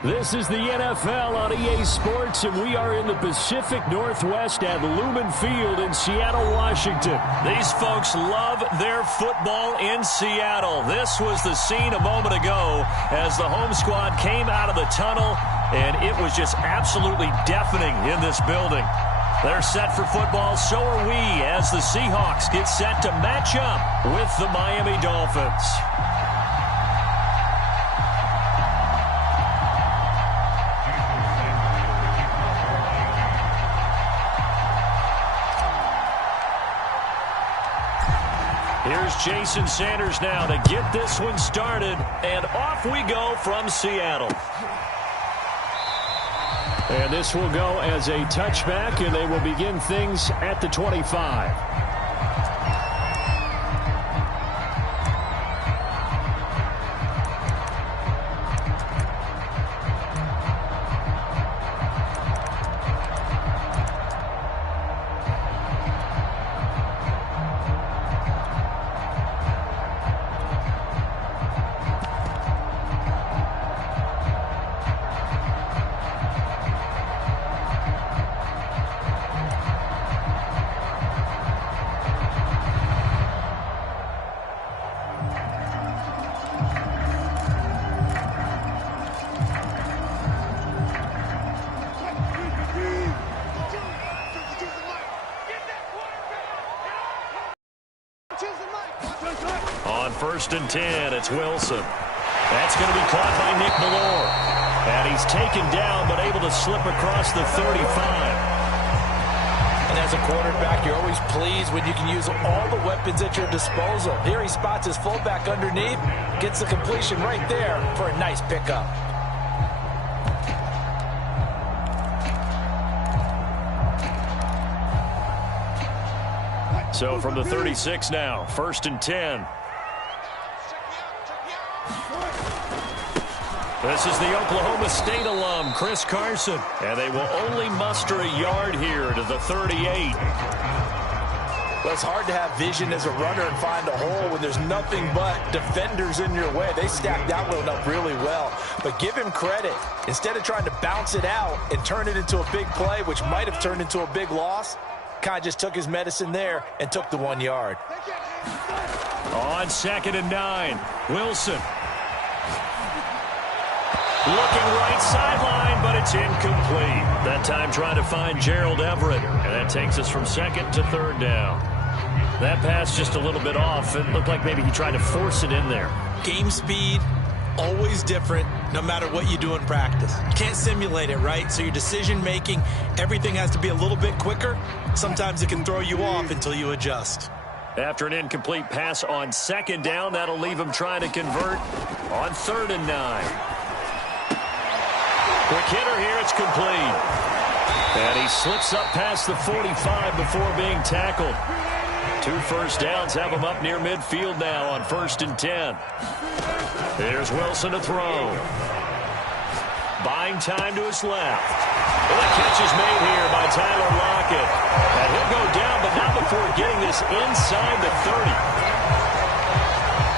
This is the NFL on EA Sports, and we are in the Pacific Northwest at Lumen Field in Seattle, Washington. These folks love their football in Seattle. This was the scene a moment ago as the home squad came out of the tunnel, and it was just absolutely deafening in this building. They're set for football, so are we, as the Seahawks get set to match up with the Miami Dolphins. Here's Jason Sanders now to get this one started, and off we go from Seattle. And this will go as a touchback, and they will begin things at the 25. On 1st and 10, it's Wilson. That's going to be caught by Nick Ballore. And he's taken down, but able to slip across the 35. And as a quarterback, you're always pleased when you can use all the weapons at your disposal. Here he spots his fullback underneath, gets the completion right there for a nice pickup. So from the 36 now, 1st and 10. This is the Oklahoma State alum, Chris Carson. And they will only muster a yard here to the 38. Well, it's hard to have vision as a runner and find a hole when there's nothing but defenders in your way. They stacked that one up really well. But give him credit. Instead of trying to bounce it out and turn it into a big play, which might have turned into a big loss, Kai just took his medicine there and took the 1 yard. On 2nd and 9, Wilson. Looking right sideline, but it's incomplete. That time trying to find Gerald Everett, and that takes us from 2nd to 3rd down. That pass just a little bit off. It looked like maybe he tried to force it in there. Game speed, always different, no matter what you do in practice. You can't simulate it, right? So your decision-making, everything has to be a little bit quicker. Sometimes it can throw you off until you adjust. After an incomplete pass on 2nd down, that'll leave him trying to convert on 3rd and 9. Quick hitter here, it's complete. And he slips up past the 45 before being tackled. 2 first downs have him up near midfield now on 1st and 10. Here's Wilson to throw. Buying time to his left. Well, the catch is made here by Tyler Lockett. And he'll go down, but not before getting this inside the 30.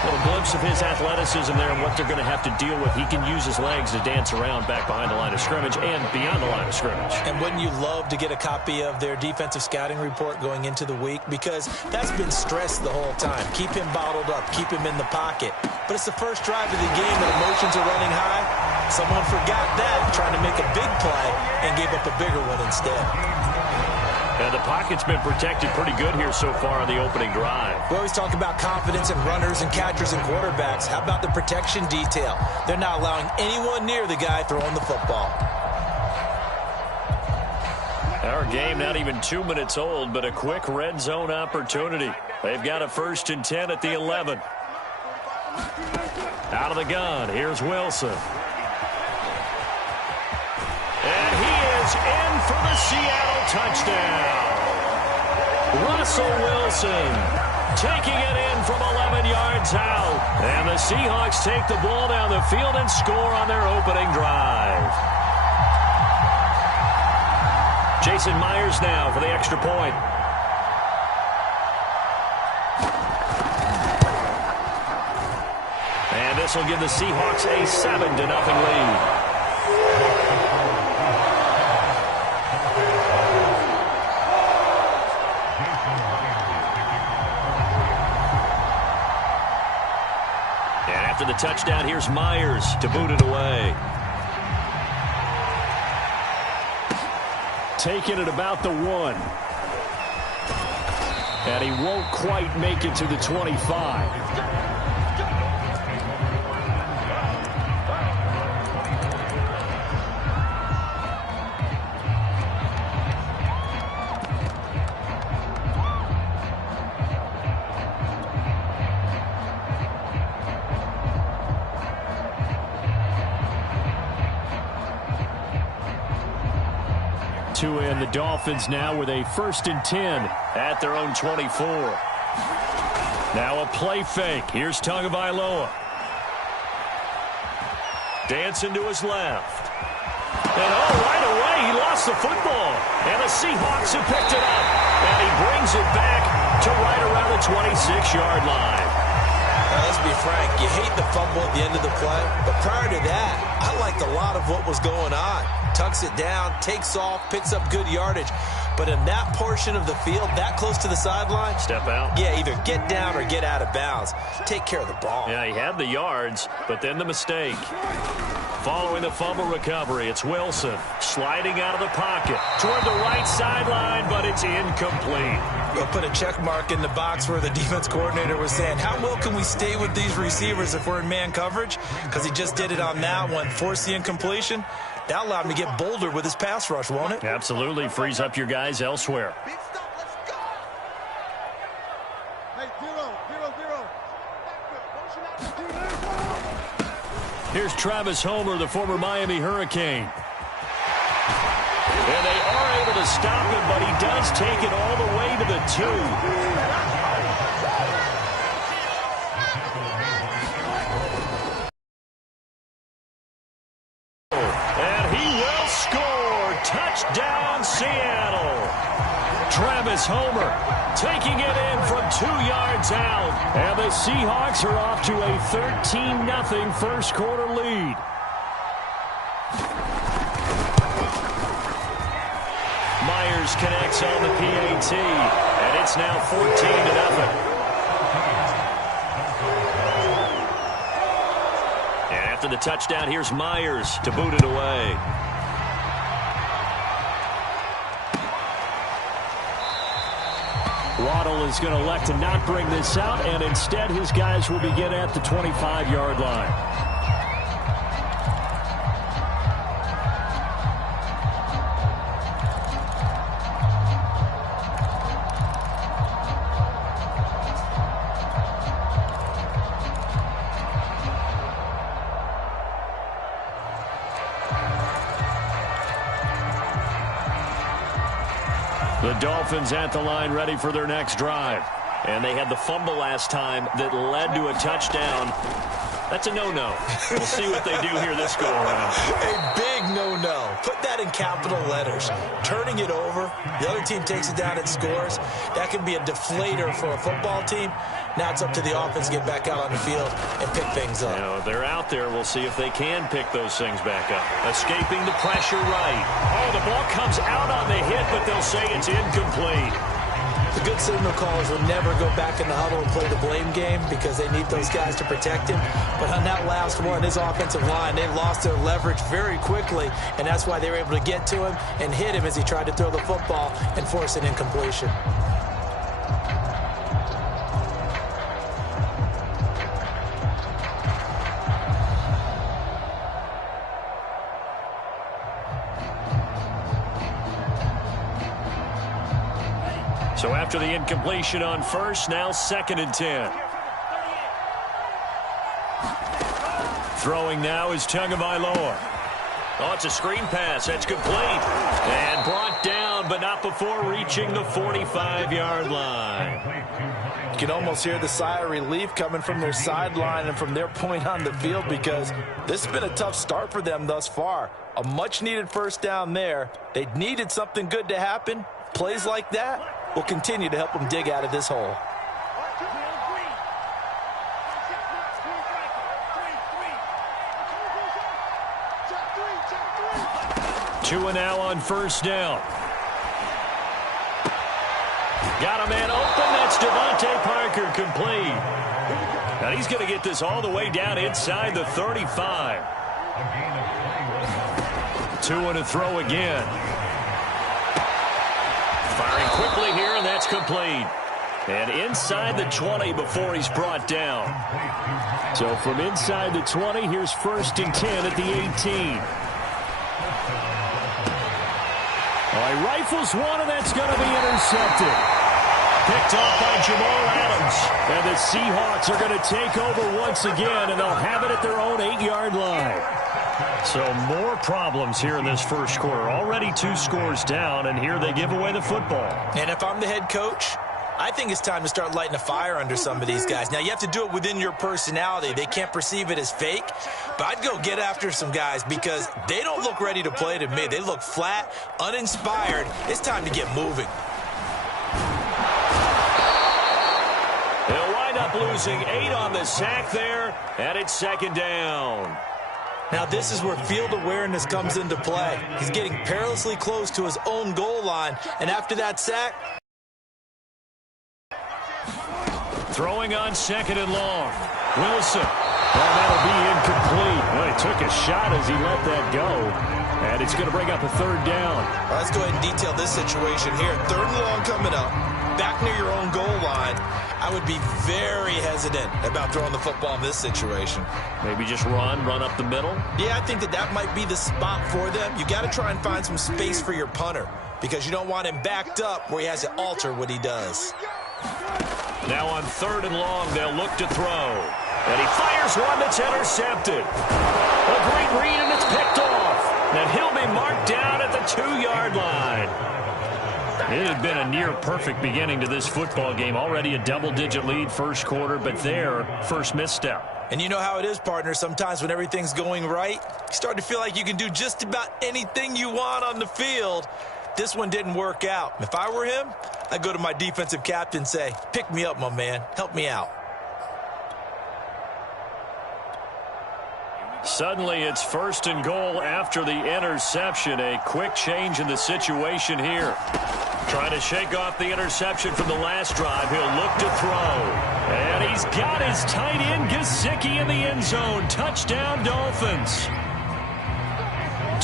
Little glimpse of his athleticism there and what they're going to have to deal with. He can use his legs to dance around back behind the line of scrimmage and beyond the line of scrimmage. And wouldn't you love to get a copy of their defensive scouting report going into the week? Because that's been stressed the whole time. Keep him bottled up. Keep him in the pocket. But it's the first drive of the game and emotions are running high. Someone forgot that, trying to make a big play, and gave up a bigger one instead. And the pocket's been protected pretty good here so far on the opening drive. We always talk about confidence in runners and catchers and quarterbacks. How about the protection detail? They're not allowing anyone near the guy throwing the football. Our game not even 2 minutes old, but a quick red zone opportunity. They've got a 1st and 10 at the 11. Out of the gun, here's Wilson. And he is in for the Seattle touchdown. Russell Wilson taking it in from 11 yards out. And the Seahawks take the ball down the field and score on their opening drive. Jason Myers now for the extra point. And this will give the Seahawks a 7-0 lead. And after the touchdown, here's Myers to boot it away. Taking it about the 1. And he won't quite make it to the 25. And the Dolphins now with a 1st and 10 at their own 24. Now a play fake. Here's Tagovailoa. Dancing to his left. And right away he lost the football. And the Seahawks have picked it up. And he brings it back to right around the 26-yard line. Now, let's be frank. You hate the fumble at the end of the play. But prior to that, I liked a lot of what was going on. Tucks it down, takes off, picks up good yardage. But in that portion of the field, that close to the sideline, step out. Yeah, either get down or get out of bounds. Take care of the ball. Yeah, he had the yards, but then the mistake. Following the fumble recovery, it's Wilson sliding out of the pocket toward the right sideline, but it's incomplete. We'll put a check mark in the box where the defense coordinator was saying, how well can we stay with these receivers if we're in man coverage? Because he just did it on that one, forced the incompletion. That allowed him to get bolder with his pass rush, won't it? Absolutely. Frees up your guys elsewhere. Here's Travis Homer, the former Miami Hurricane. And they are able to stop him, but he does take it all the way to the 2. Touchdown, Seattle. Travis Homer taking it in from 2 yards out. And the Seahawks are off to a 13-0 first quarter lead. Myers connects on the PAT, and it's now 14-0. And after the touchdown, here's Myers to boot it away. Waddle is going to elect to not bring this out, and instead his guys will begin at the 25-yard line. The Dolphins at the line ready for their next drive. And they had the fumble last time that led to a touchdown. That's a no-no. We'll see what they do here this go-around. A big no-no. Put that in capital letters. Turning it over, the other team takes it down and scores. That can be a deflator for a football team. Now it's up to the offense to get back out on the field and pick things up. You know, they're out there. We'll see if they can pick those things back up. Escaping the pressure right. Oh, the ball comes out on the hit, but they'll say it's incomplete. The good signal callers will never go back in the huddle and play the blame game because they need those guys to protect him. But on that last one, his offensive line, they lost their leverage very quickly, and that's why they were able to get to him and hit him as he tried to throw the football and force an incompletion. So after the incompletion on first, now 2nd and 10. Throwing now is Tagovailoa. Oh, it's a screen pass. That's complete. And brought down, but not before reaching the 45-yard line. You can almost hear the sigh of relief coming from their sideline and from their point on the field because this has been a tough start for them thus far. A much-needed first down there. They needed something good to happen. Plays like that will continue to help them dig out of this hole. Tua now on first down. Got a man open. That's Devontae Parker, complete. Now he's going to get this all the way down inside the 35. Tua to throw again. Firing quickly here, and that's complete. And inside the 20 before he's brought down. So from inside the 20, here's 1st and 10 at the 18. Well, he rifles one, and that's going to be intercepted. Picked off by Jamal Adams. And the Seahawks are going to take over once again, and they'll have it at their own 8-yard line. So more problems here in this first quarter. Already 2 scores down, and here they give away the football. And if I'm the head coach, I think it's time to start lighting a fire under some of these guys. Now, you have to do it within your personality. They can't perceive it as fake. But I'd go get after some guys because they don't look ready to play to me. They look flat, uninspired. It's time to get moving. They'll wind up losing 8 on the sack there, and it's 2nd down. Now, this is where field awareness comes into play. He's getting perilously close to his own goal line, and after that sack, throwing on 2nd and long. Wilson. And that'll be incomplete. Well, he took a shot as he let that go. And it's going to bring up a 3rd down. Well, let's go ahead and detail this situation here. 3rd and long coming up. Back near your own goal line. I would be very hesitant about throwing the football in this situation. Maybe just run up the middle? Yeah, I think that might be the spot for them. You got to try and find some space for your punter because you don't want him backed up where he has to alter what he does. Now on 3rd and long, they'll look to throw. And he fires one that's intercepted. A great read, and it's picked off. And he'll be marked down at the 2-yard line. It had been a near-perfect beginning to this football game. Already a double-digit lead first quarter, but their first misstep. And you know how it is, partner. Sometimes when everything's going right, you start to feel like you can do just about anything you want on the field. This one didn't work out. If I were him, I'd go to my defensive captain and say, pick me up, my man. Help me out. Suddenly, it's 1st and goal after the interception. A quick change in the situation here. Trying to shake off the interception from the last drive. He'll look to throw. And he's got his tight end, Gesicki, in the end zone. Touchdown, Dolphins.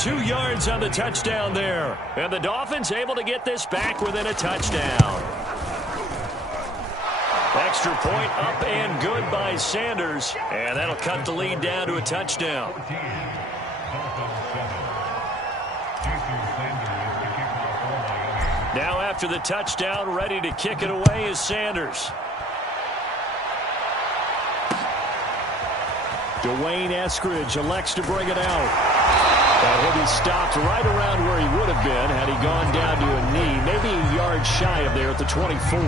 2 yards on the touchdown there. And the Dolphins able to get this back within a touchdown. Extra point up and good by Sanders. And that'll cut the lead down to a touchdown. Now after the touchdown, ready to kick it away is Sanders. Dwayne Eskridge elects to bring it out. And he'll be stopped right around where he would have been had he gone down to a knee, maybe a yard shy of there at the 24.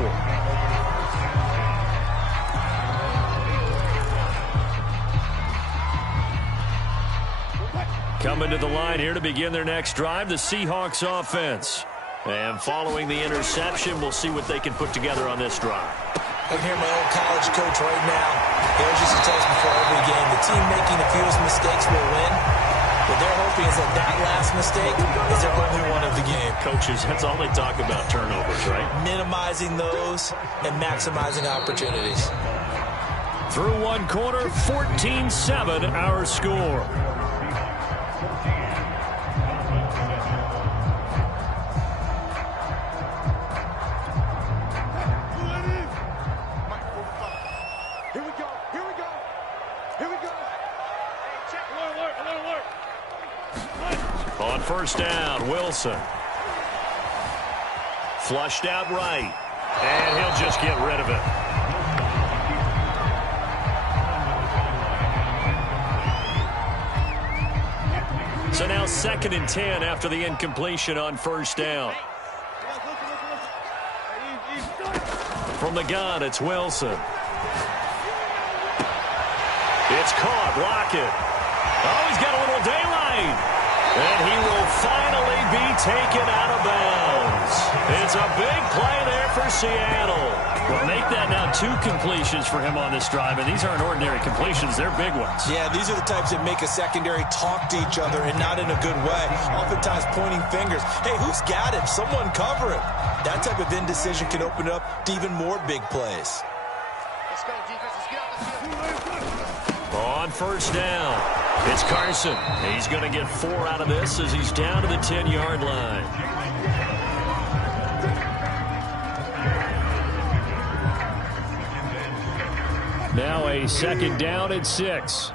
Coming to the line here to begin their next drive, the Seahawks offense. And following the interception, we'll see what they can put together on this drive. I can hear my old college coach right now. He always used to tell us before every game, the team making the fewest mistakes will win. What they're hoping is that last mistake is their only one of the game. Coaches, that's all they talk about, turnovers, right? Minimizing those and maximizing opportunities. Through one quarter, 14-7 our score. On first down, Wilson. Flushed out right. And he'll just get rid of it. So now 2nd and 10 after the incompletion on first down. From the gun, it's Wilson. It's caught. Lockett. Oh, he's got a little daylight. And he will finally be taken out of bounds. It's a big play there for Seattle. Well, make that now 2 completions for him on this drive, and these aren't ordinary completions. They're big ones. Yeah, these are the types that make a secondary talk to each other and not in a good way. Oftentimes pointing fingers. Hey, who's got him? Someone cover him. That type of indecision can open up to even more big plays. Let's go, defense. Let's get out the field. On first down, it's Carson. He's going to get 4 out of this as he's down to the 10-yard line. Now a second down at 6.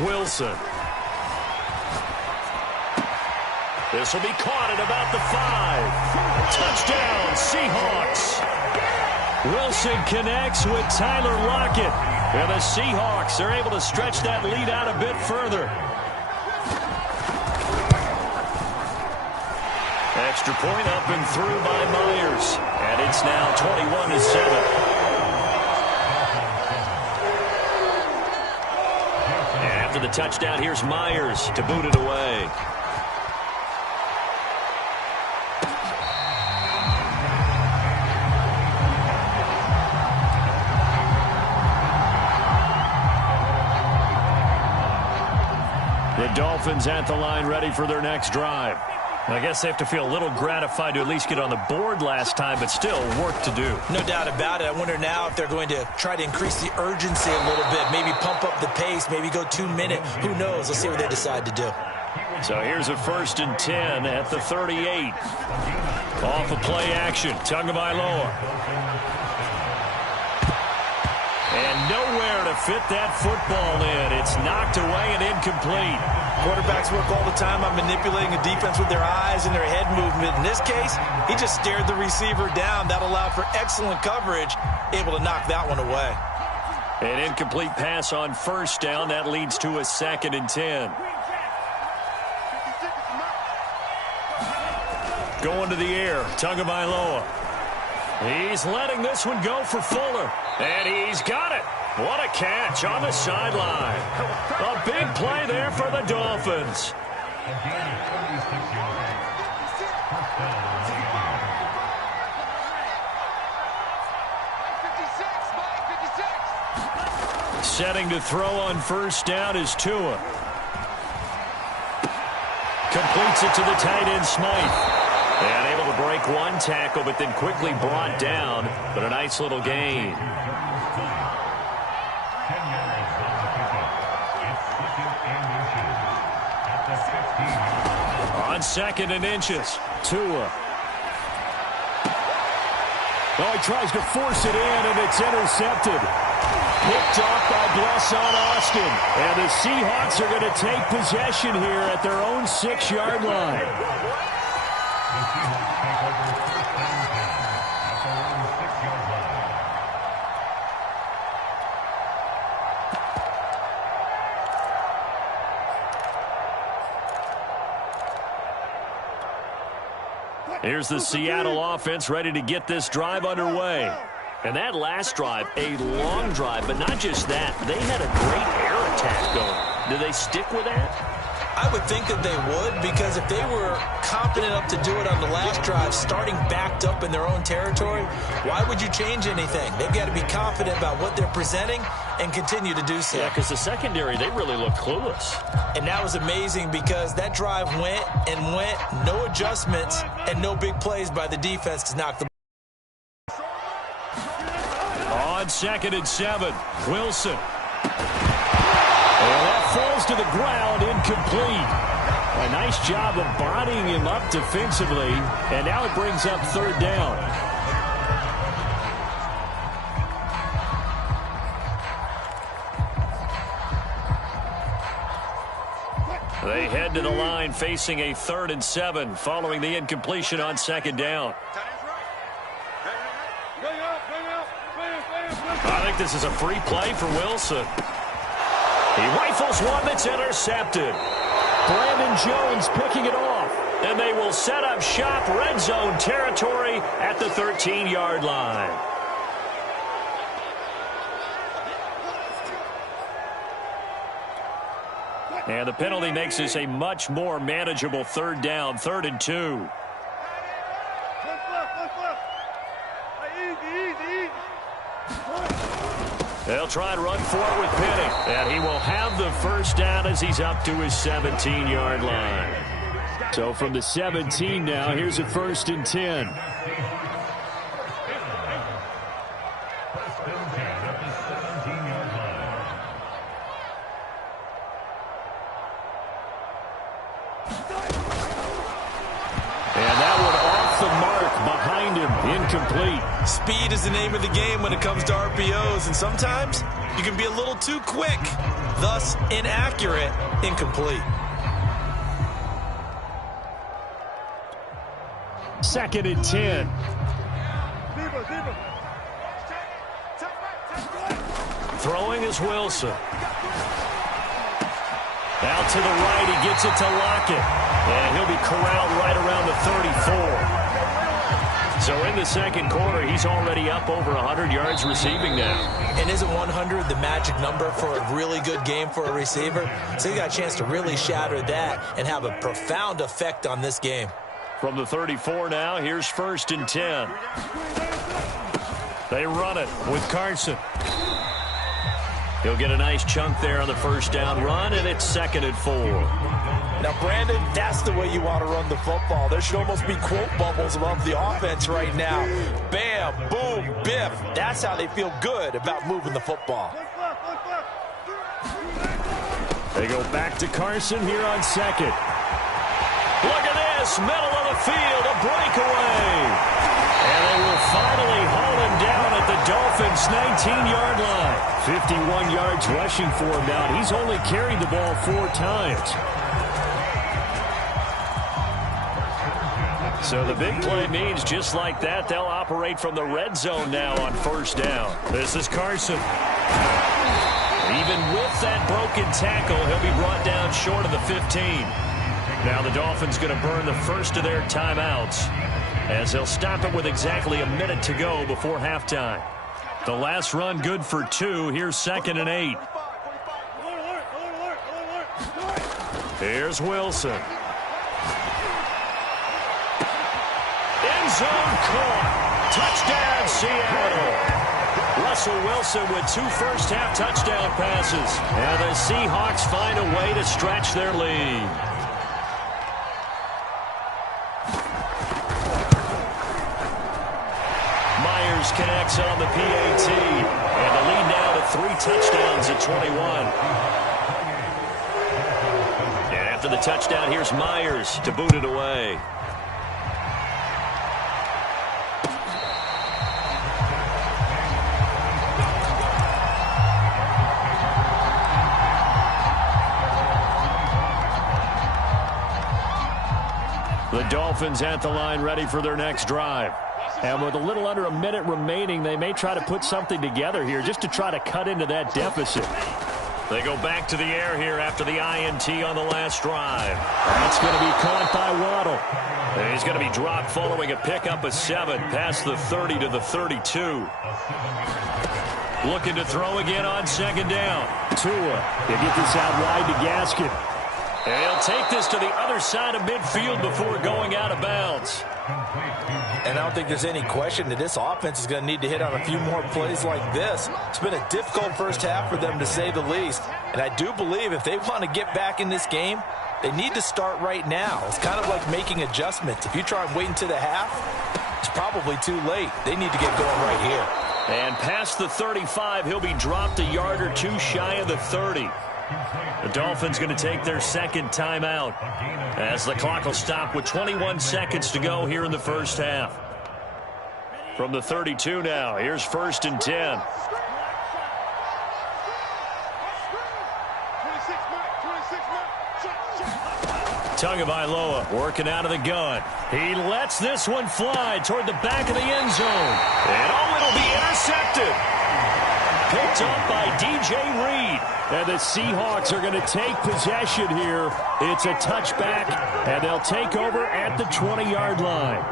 Wilson. This will be caught at about the 5. Touchdown, Seahawks. Wilson connects with Tyler Lockett. And the Seahawks are able to stretch that lead out a bit further. Extra point up and through by Myers. And it's now 21-7. After the touchdown, here's Myers to boot it away. The Dolphins at the line ready for their next drive. I guess they have to feel a little gratified to at least get on the board last time, but still work to do. No doubt about it. I wonder now if they're going to try to increase the urgency a little bit, maybe pump up the pace, maybe go 2-minute. Who knows? Let's see what they decide to do. So here's a 1st and 10 at the 38. Off of play action, Tagovailoa. And nowhere to fit that football in. It's knocked away and incomplete. Quarterbacks work all the time on manipulating a defense with their eyes and their head movement. In this case, he just stared the receiver down. That allowed for excellent coverage, able to knock that one away. An incomplete pass on first down. That leads to a 2nd and 10. Going to the air, Tagovailoa. He's letting this one go for Fuller. And he's got it. What a catch on the sideline. A big play there for the Dolphins. Setting to throw on first down is Tua. Completes it to the tight end, Smythe. And able to break one tackle, but then quickly brought down. But a nice little gain. On 2nd and inches, Tua. Oh, he tries to force it in, and it's intercepted. Picked off by Blesson Austin. And the Seahawks are going to take possession here at their own 6-yard line. Here's the Seattle offense ready to get this drive underway. And that last drive, a long drive, but not just that. They had a great air attack going. Do they stick with that? I would think that they would, because if they were confident enough to do it on the last drive, starting backed up in their own territory, why would you change anything? They've got to be confident about what they're presenting and continue to do so. Yeah, because the secondary, they really look clueless. And that was amazing because that drive went and went, no adjustments, and no big plays by the defense to knock the on 2nd and 7, Wilson. And that falls to the ground, incomplete. A nice job of bodying him up defensively, and now it brings up 3rd down. They head to the line facing a 3rd and 7 following the incompletion on 2nd down. I think this is a free play for Wilson. He rifles one that's intercepted. Brandon Jones picking it off. And they will set up shop, red zone territory at the 13-yard line. And the penalty makes this a much more manageable 3rd down, 3rd and 2. They'll try and run for it with Penning. And he will have the first down as he's up to his 17-yard line. So from the 17 now, here's a 1st and 10. Incomplete. Speed is the name of the game when it comes to RPOs, and sometimes you can be a little too quick, thus inaccurate, incomplete. 2nd and 10. Throwing is Wilson. Out to the right, he gets it to Lockett. And he'll be corralled right around the 34. So in the second quarter, he's already up over 100 yards receiving now. And isn't 100 the magic number for a really good game for a receiver? So he got a chance to really shatter that and have a profound effect on this game. From the 34 now, here's 1st and 10. They run it with Carson. He'll get a nice chunk there on the first down run, and it's 2nd and 4. Now, Brandon, that's the way you want to run the football. There should almost be quote bubbles above the offense right now. Bam, boom, biff. That's how they feel good about moving the football. They go back to Carson here on 2nd. Look at this, middle of the field, a breakaway. And they will finally haul him down at the Dolphins' 19-yard line. 51 yards rushing for him now. He's only carried the ball 4 times. So the big play means just like that, they'll operate from the red zone now on 1st down. This is Carson. Even with that broken tackle, he'll be brought down short of the 15. Now the Dolphins going to burn the first of their timeouts as they'll stop it with exactly a minute to go before halftime. The last run good for 2. Here's 2nd and 8. Here's Wilson. End zone caught. Touchdown, Seattle. Russell Wilson with 2 first-half touchdown passes. And the Seahawks find a way to stretch their lead. Myers connects on the PAT. And the lead now to 3 touchdowns at 21. And after the touchdown, here's Myers to boot it away. The Dolphins at the line ready for their next drive. And with a little under a minute remaining, they may try to put something together here just to try to cut into that deficit. They go back to the air here after the INT on the last drive. That's going to be caught by Waddle. And he's going to be dropped following a pickup of 7 past the 30 to the 32. Looking to throw again on 2nd down. Tua, he'll get this out wide to Gaskin. And he'll take this to the other side of midfield before going out of bounds. And I don't think there's any question that this offense is going to need to hit on a few more plays like this. It's been a difficult first half for them, to say the least. And I do believe if they want to get back in this game, they need to start right now. It's kind of like making adjustments. If you try and wait until the half, it's probably too late. They need to get going right here. And past the 35, he'll be dropped a yard or 2 shy of the 30. The Dolphins going to take their 2nd timeout as the clock will stop with 21 seconds to go here in the first half. From the 32 now, here's 1st and 10. Tagovailoa working out of the gun. He lets this one fly toward the back of the end zone. And it'll be intercepted. Picked up by DJ Reed. And the Seahawks are going to take possession here. It's a touchback, and they'll take over at the 20-yard line.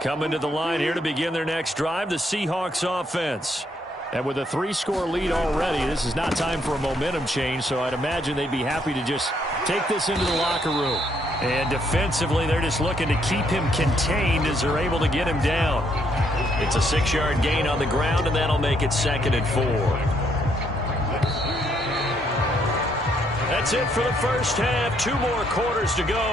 Coming to the line here to begin their next drive, the Seahawks offense. And with a 3-score lead already, this is not time for a momentum change, so I'd imagine they'd be happy to just take this into the locker room. And defensively, they're just looking to keep him contained as they're able to get him down. It's a 6-yard gain on the ground, and that'll make it 2nd and 4. That's it for the first half. 2 more quarters to go.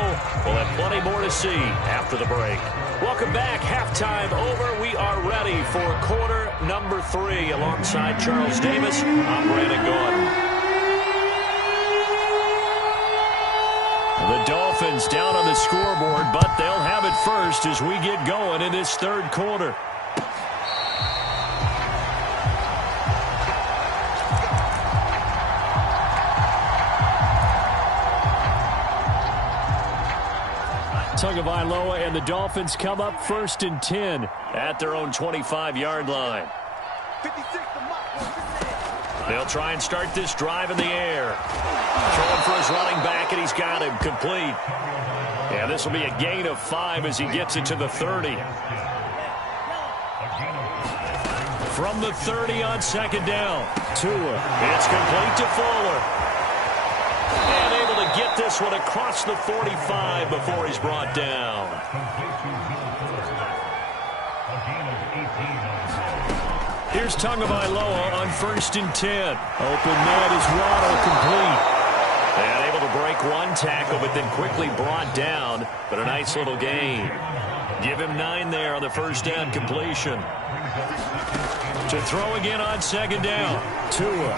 We'll have plenty more to see after the break. Welcome back. Halftime over. We are ready for quarter number 3. Alongside Charles Davis, I'm Brandon Gordon. The Dolphins down on the scoreboard, but they'll have it first as we get going in this 3rd quarter. Tagovailoa and the Dolphins come up 1st and 10 at their own 25-yard line. They'll try and start this drive in the air. Throwing for his running back, and he's got him complete. Yeah, this will be a gain of 5 as he gets it to the 30. From the 30 on 2nd down. Tua. It's complete to Fuller. And able to get this one across the 45 before he's brought down. Here's Tagovailoa on 1st and 10. Open man is Waddle, complete. And able to break one tackle, but then quickly brought down. But a nice little gain. Give him 9 there on the 1st down completion. To throw again on 2nd down. Tua.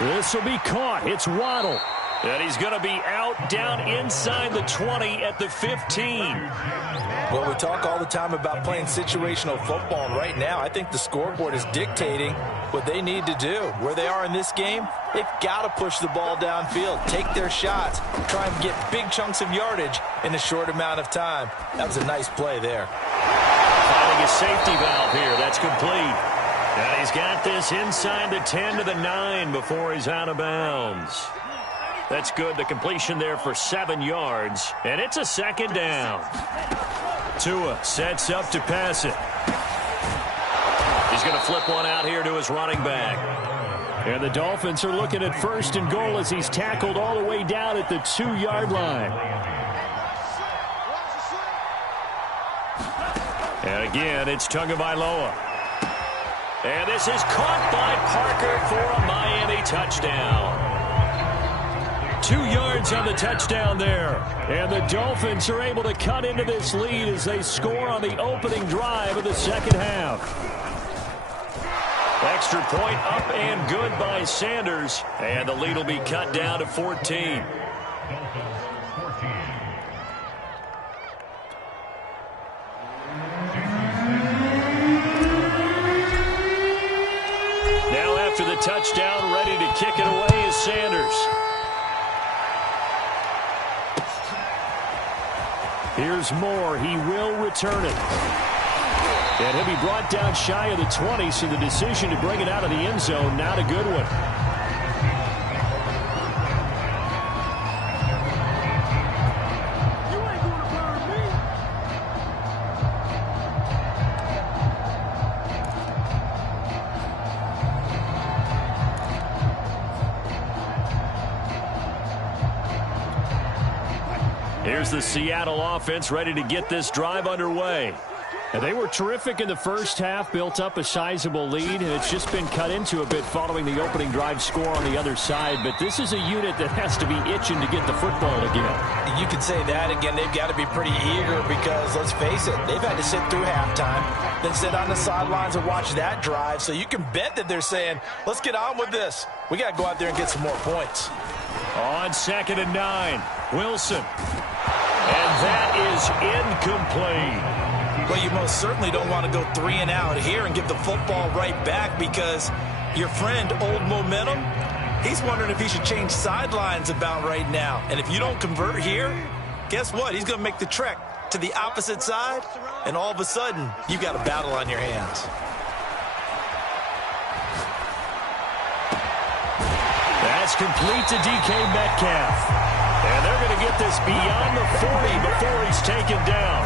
This will be caught. It's Waddle. And he's going to be out down inside the 20 at the 15. Well, we talk all the time about playing situational football, and right now I think the scoreboard is dictating what they need to do. Where they are in this game, they've got to push the ball downfield, take their shots, try and get big chunks of yardage in a short amount of time. That was a nice play there. Finding a safety valve here. That's complete. And he's got this inside the 10 to the 9 before he's out of bounds. That's good. The completion there for 7 yards. And it's a 2nd down. Tua sets up to pass it. He's going to flip one out here to his running back. And the Dolphins are looking at 1st and goal as he's tackled all the way down at the 2-yard line. And again, it's Tagovailoa. And this is caught by Parker for a Miami touchdown. 2 yards on the touchdown there. And the Dolphins are able to cut into this lead as they score on the opening drive of the 2nd half. Extra point up and good by Sanders. And the lead will be cut down to 14. Now after the touchdown, ready to kick it away is Sanders. Here's Moore. He will return it. And he'll be brought down shy of the 20, so the decision to bring it out of the end zone, not a good one. Here's the Seattle offense ready to get this drive underway. And they were terrific in the first half, built up a sizable lead, and it's just been cut into a bit following the opening drive score on the other side. But this is a unit that has to be itching to get the football again. You could say that again. They've got to be pretty eager because, let's face it, they've had to sit through halftime, then sit on the sidelines and watch that drive. So you can bet that they're saying, let's get on with this. We got to go out there and get some more points. On 2nd and 9, Wilson. And that is incomplete. Well, you most certainly don't want to go 3 and out here and get the football right back because your friend, Old Momentum, he's wondering if he should change sidelines about right now. And if you don't convert here, guess what? He's going to make the trek to the opposite side, and all of a sudden, you've got a battle on your hands. That's complete to DK Metcalf. And they're going to get this beyond the 40 before he's taken down.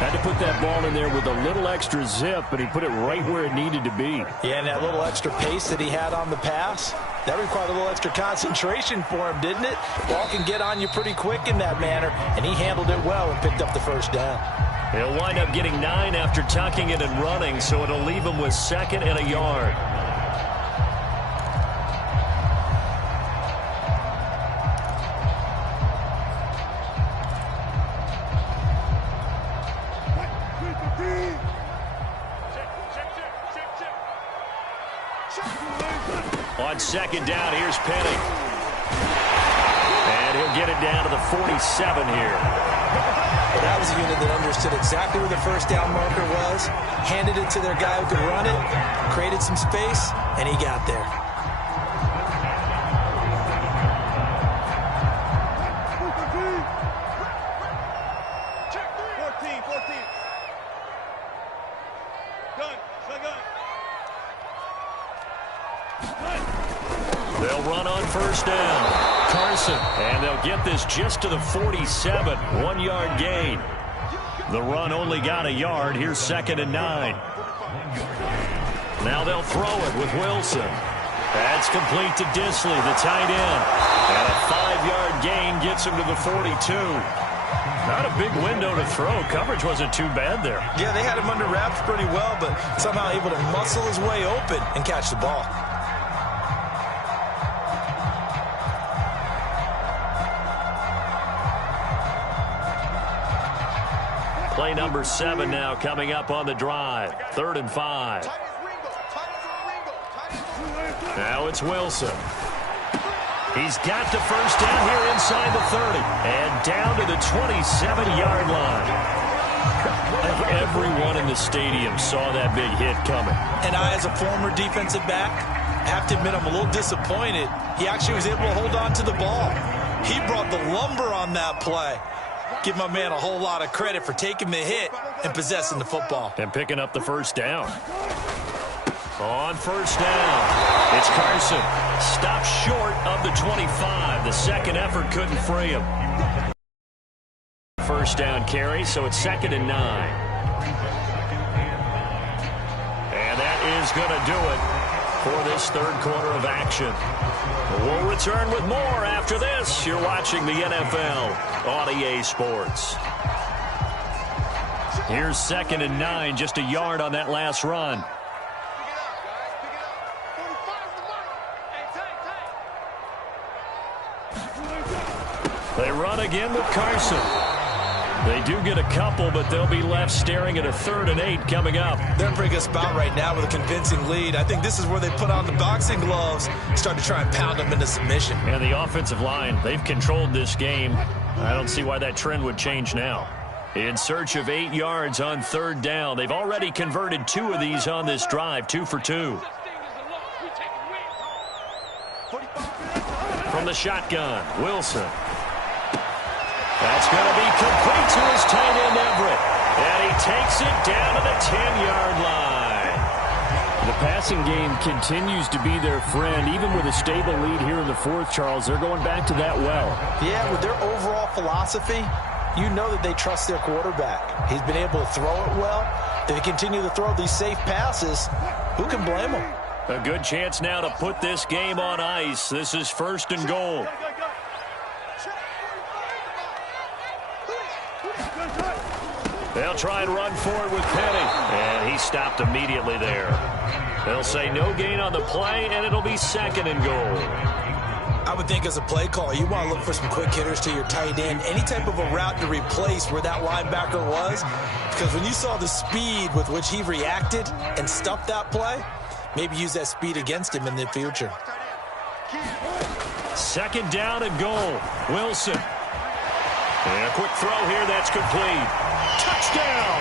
Had to put that ball in there with a little extra zip, but he put it right where it needed to be. Yeah, and that little extra pace that he had on the pass, that required a little extra concentration for him, didn't it? Ball can get on you pretty quick in that manner, and he handled it well and picked up the first down. He'll wind up getting 9 after tucking it and running, so it'll leave him with 2nd and a yard. On 2nd down, here's Penny. And he'll get it down to the 47 here. Well, that was a unit that understood exactly where the first down marker was, handed it to their guy who could run it, created some space, and he got there. They'll run on 1st down. Carson, and they'll get this just to the 47, 1-yard gain. The run only got a yard. Here's 2nd and 9. Now they'll throw it with Wilson. That's complete to Disley, the tight end. And a 5-yard gain gets him to the 42. Not a big window to throw. Coverage wasn't too bad there. Yeah, they had him under wraps pretty well, but somehow able to muscle his way open and catch the ball. Play number 7 now coming up on the drive. 3rd and 5. Now it's Wilson. He's got the first down here inside the 30. And down to the 27-yard line. Everyone in the stadium saw that big hit coming. And I, as a former defensive back, have to admit I'm a little disappointed. He actually was able to hold on to the ball. He brought the lumber on that play. Give my man a whole lot of credit for taking the hit and possessing the football. And picking up the first down. On 1st down, it's Carson. Stopped short of the 25. The second effort couldn't free him. First down carry, so it's 2nd and 9. And that is going to do it for this 3rd quarter of action. We'll return with more after this. You're watching the NFL on EA Sports. Here's 2nd and 9, just a yard on that last run. They run again with Carson. They do get a couple, but they'll be left staring at a 3rd and 8 coming up. They're in a pretty good spot right now with a convincing lead. I think this is where they put on the boxing gloves, start to try and pound them into submission. And the offensive line, they've controlled this game. I don't see why that trend would change now. In search of 8 yards on 3rd down. They've already converted 2 of these on this drive, 2 for 2. From the shotgun, Wilson. That's going to be complete to his tight end, Everett. And he takes it down to the 10-yard line. The passing game continues to be their friend. Even with a stable lead here in the 4th, Charles, they're going back to that well. Yeah, with their overall philosophy, you know that they trust their quarterback. He's been able to throw it well. They continue to throw these safe passes. Who can blame them? A good chance now to put this game on ice. This is 1st and goal. They'll try and run forward with Penny. And he stopped immediately there. They'll say no gain on the play, and it'll be 2nd and goal. I would think as a play call, you want to look for some quick hitters to your tight end. Any type of a route to replace where that linebacker was. Because when you saw the speed with which he reacted and stuffed that play, maybe use that speed against him in the future. 2nd down and goal. Wilson. And a quick throw here, that's complete. Touchdown!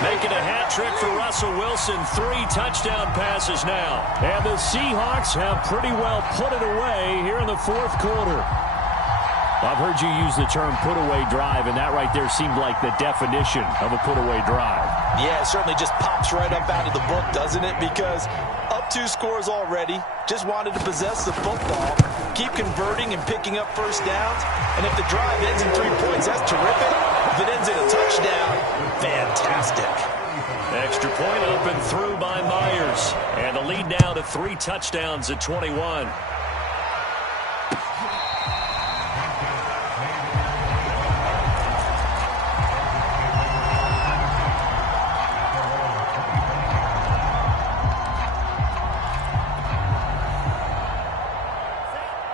Making a hat trick for Russell Wilson. 3 touchdown passes now. And the Seahawks have pretty well put it away here in the 4th quarter. I've heard you use the term put-away drive, and that right there seemed like the definition of a put-away drive. Yeah, it certainly just pops right up out of the book, doesn't it? Because up 2 scores already, just wanted to possess the football, keep converting and picking up first downs, and if the drive ends in 3 points, that's terrific. If it ends in a touchdown, fantastic. Extra point up and through by Myers. And the lead now to 3 touchdowns at 21.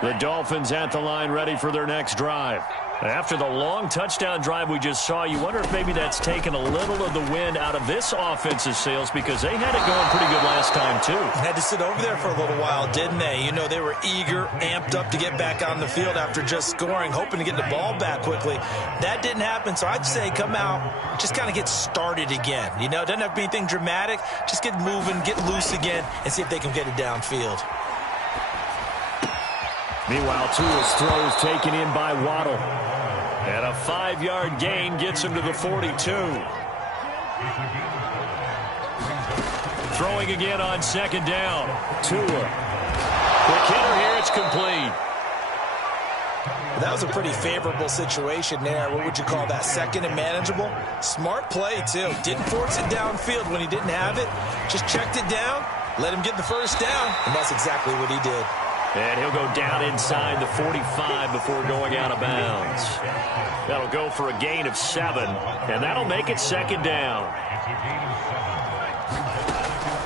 The Dolphins at the line ready for their next drive. After the long touchdown drive we just saw, you wonder if maybe that's taken a little of the wind out of this offense's sails because they had it going pretty good last time too. Had to sit over there for a little while, didn't they? You know, they were eager, amped up to get back on the field after just scoring, hoping to get the ball back quickly. That didn't happen, so I'd say come out, just kind of get started again. You know, it doesn't have to be anything dramatic. Just get moving, get loose again, and see if they can get it downfield. Meanwhile, Tua's throws taken in by Waddle. And a 5-yard gain gets him to the 42. Throwing again on second down. Tua. Quick hitter here, it's complete. That was a pretty favorable situation there. What would you call that? Second and manageable? Smart play, too. Didn't force it downfield when he didn't have it. Just checked it down, let him get the first down, and that's exactly what he did. And he'll go down inside the 45 before going out of bounds. That'll go for a gain of 7, and that'll make it second down.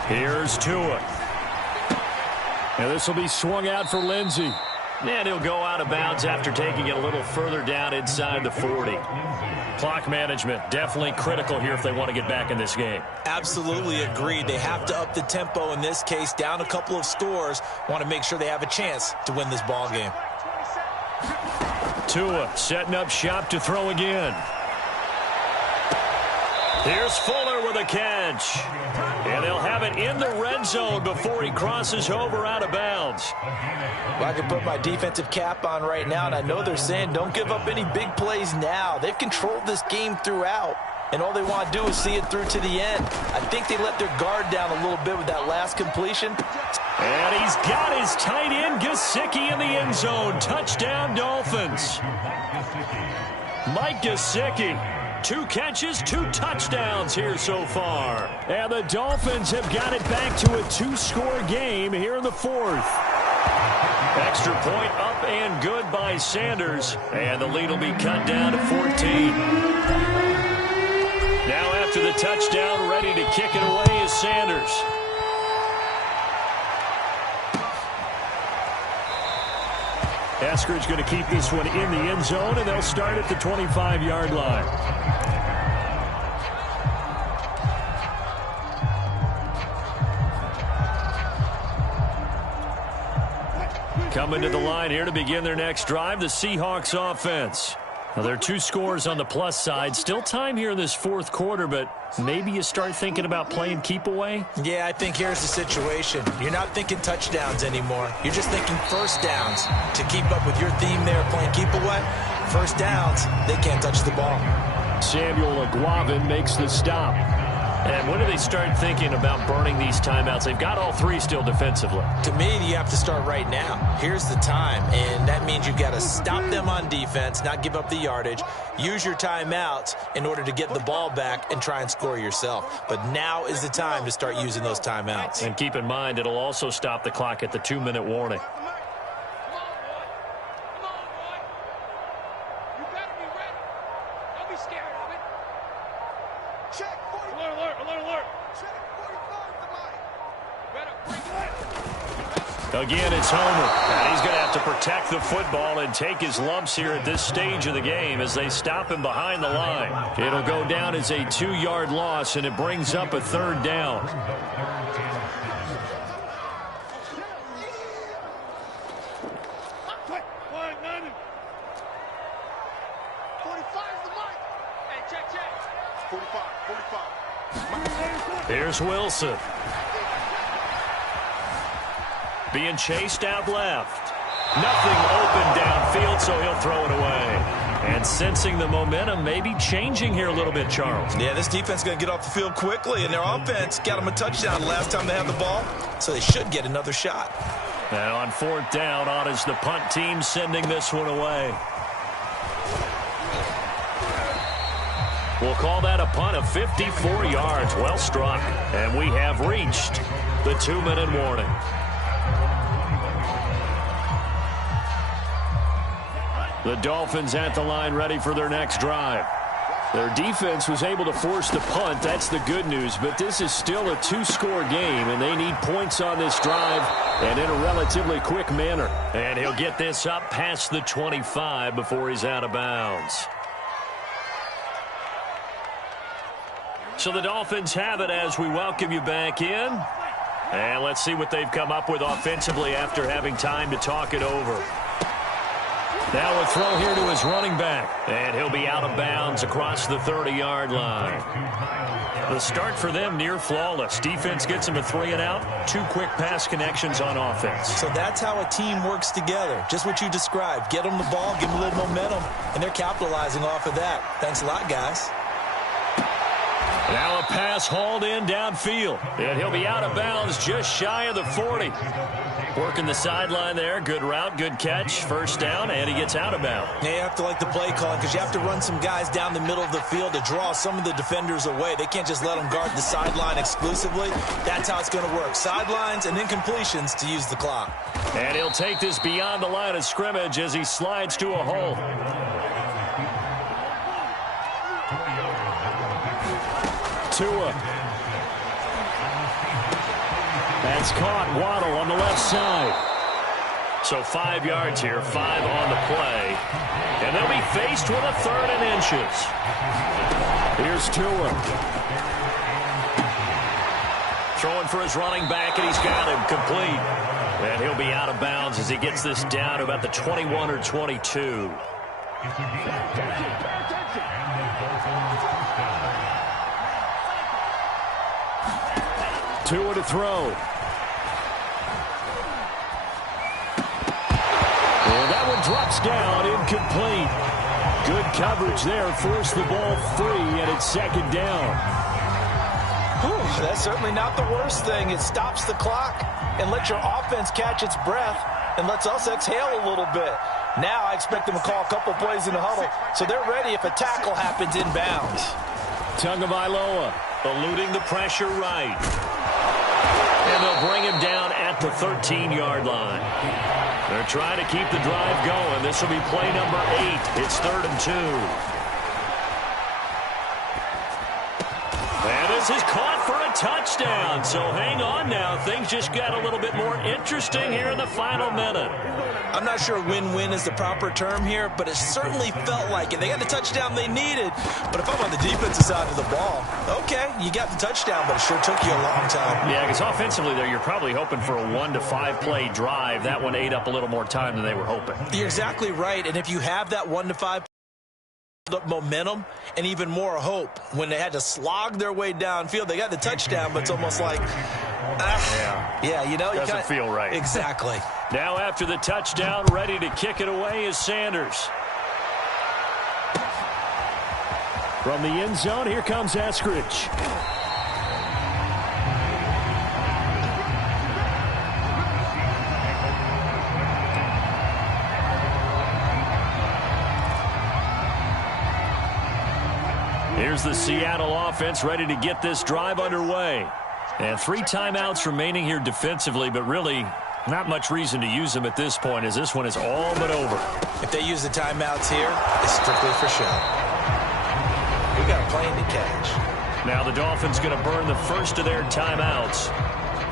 Here's Tua. And this will be swung out for Lindsey. And he'll go out of bounds after taking it a little further down inside the 40. Clock management, definitely critical here if they want to get back in this game. Absolutely agreed. They have to up the tempo in this case, down a couple of scores. Want to make sure they have a chance to win this ball game. Tua setting up shop to throw again. Here's Fuller with a catch. And they'll have it in the red zone before he crosses over out of bounds. Well, I can put my defensive cap on right now, and I know they're saying don't give up any big plays now. They've controlled this game throughout, and all they want to do is see it through to the end. I think they let their guard down a little bit with that last completion. And he's got his tight end Gesicki in the end zone. Touchdown, Dolphins. Mike Gesicki. 2 catches, 2 touchdowns here so far. And the Dolphins have got it back to a 2-score game here in the 4th. Extra point up and good by Sanders. And the lead will be cut down to 14. Now after the touchdown, ready to kick it away is Sanders. Eskridge going to keep this one in the end zone, and they'll start at the 25-yard line. Coming to the line here to begin their next drive, the Seahawks offense. Now, there are 2 scores on the plus side. Still time here in this 4th quarter, but maybe you start thinking about playing keep away? Yeah, I think here's the situation. You're not thinking touchdowns anymore. You're just thinking first downs. To keep up with your theme there, playing keep away, first downs, they can't touch the ball. Samuel Aguavin makes the stop. And when do they start thinking about burning these timeouts? They've got all 3 still defensively. To me, you have to start right now. Here's the time, and that means you've got to stop them on defense, not give up the yardage, use your timeouts in order to get the ball back and try and score yourself. But now is the time to start using those timeouts. And keep in mind, it'll also stop the clock at the 2-minute warning. Again, it's Homer. And he's going to have to protect the football and take his lumps here at this stage of the game as they stop him behind the line. It'll go down as a 2-yard loss, and it brings up a 3rd down. Here's Wilson. Being chased out left. Nothing open downfield, so he'll throw it away. And sensing the momentum maybe changing here a little bit, Charles. Yeah, this defense is going to get off the field quickly, and their offense got them a touchdown last time they had the ball, so they should get another shot. And on 4th down, on is the punt team sending this one away. We'll call that a punt of 54 yards. Well struck. And we have reached the 2-minute warning. The Dolphins at the line ready for their next drive. Their defense was able to force the punt. That's the good news. But this is still a 2-score game, and they need points on this drive and in a relatively quick manner. And he'll get this up past the 25 before he's out of bounds. So the Dolphins have it as we welcome you back in. And let's see what they've come up with offensively after having time to talk it over. Now a throw here to his running back. And he'll be out of bounds across the 30-yard line. The start for them near flawless. Defense gets him a 3-and-out. 2 quick pass connections on offense. So that's how a team works together. Just what you described. Get them the ball, give them a little momentum, and they're capitalizing off of that. Thanks a lot, guys. Now a pass hauled in downfield. And he'll be out of bounds just shy of the 40. Working the sideline there. Good route, good catch. First down, and he gets out of bounds. Yeah, you have to like the play calling because you have to run some guys down the middle of the field to draw some of the defenders away. They can't just let them guard the sideline exclusively. That's how it's going to work. Sidelines and then completions to use the clock. And he'll take this beyond the line of scrimmage as he slides to a hole. Tua. That's caught. Waddle on the left side. So 5 yards here, 5 on the play. And they'll be faced with a 3rd and inches. Here's Tua. Throwing for his running back, and he's got him complete. And he'll be out of bounds as he gets this down to about the 21 or 22. Tua to throw. And that one drops down, incomplete. Good coverage there, forced the ball free, and it's 2nd down. Whew, that's certainly not the worst thing. It stops the clock and lets your offense catch its breath and lets us exhale a little bit. Now I expect them to call a couple plays in the huddle, so they're ready if a tackle happens inbounds. Tagovailoa eluding the pressure right. And they'll bring him down at the 13-yard line. They're trying to keep the drive going. This will be play number 8. It's 3rd and 2. And this is caught for a touchdown. So hang on now. Things just got a little bit more interesting here in the final minute. I'm not sure win-win is the proper term here, but it certainly felt like it. They got the touchdown they needed, but if I'm on the defensive side of the ball, okay, you got the touchdown, but it sure took you a long time. Yeah, because offensively there, you're probably hoping for a 1 to 5 play drive. That one ate up a little more time than they were hoping. You're exactly right, and if you have that 1 to 5 up momentum and even more hope when they had to slog their way downfield, they got the touchdown, but it's almost like, yeah, you know, doesn't feel right. Exactly. Now after the touchdown, ready to kick it away is Sanders. From the end zone, here comes Eskridge. Here's the Seattle offense ready to get this drive underway. And 3 timeouts remaining here defensively, but really not much reason to use them at this point as this one is all but over. If they use the timeouts here, it's strictly for show. We got a plane to catch. Now the Dolphins going to burn the first of their timeouts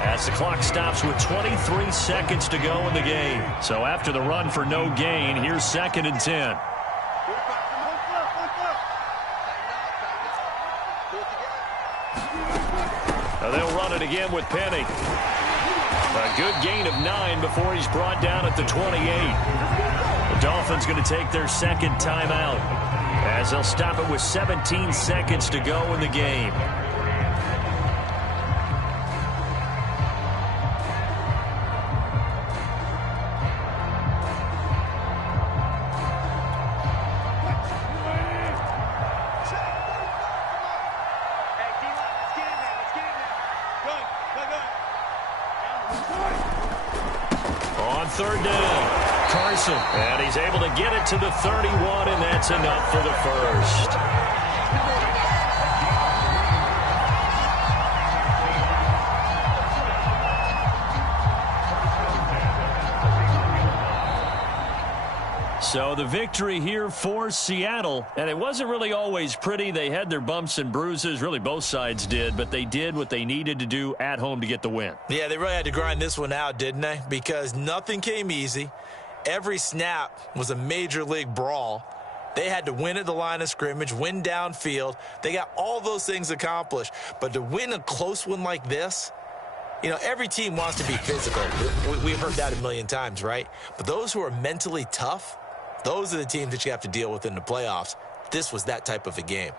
as the clock stops with 23 seconds to go in the game. So after the run for no gain, here's 2nd and 10. Now they'll run it again with Penny. A good gain of 9 before he's brought down at the 28. The Dolphins going to take their 2nd timeout as they'll stop it with 17 seconds to go in the game. On 3rd down, Carson. And he's able to get it to the 31, and that's enough for the first. So the victory here for Seattle, and it wasn't really always pretty. They had their bumps and bruises. Really, both sides did, but they did what they needed to do at home to get the win. Yeah, they really had to grind this one out, didn't they? Because nothing came easy. Every snap was a major league brawl. They had to win at the line of scrimmage, win downfield. They got all those things accomplished. But to win a close one like this, you know, every team wants to be physical. We've heard that a million times, right? But those who are mentally tough, those are the teams that you have to deal with in the playoffs. This was that type of a game.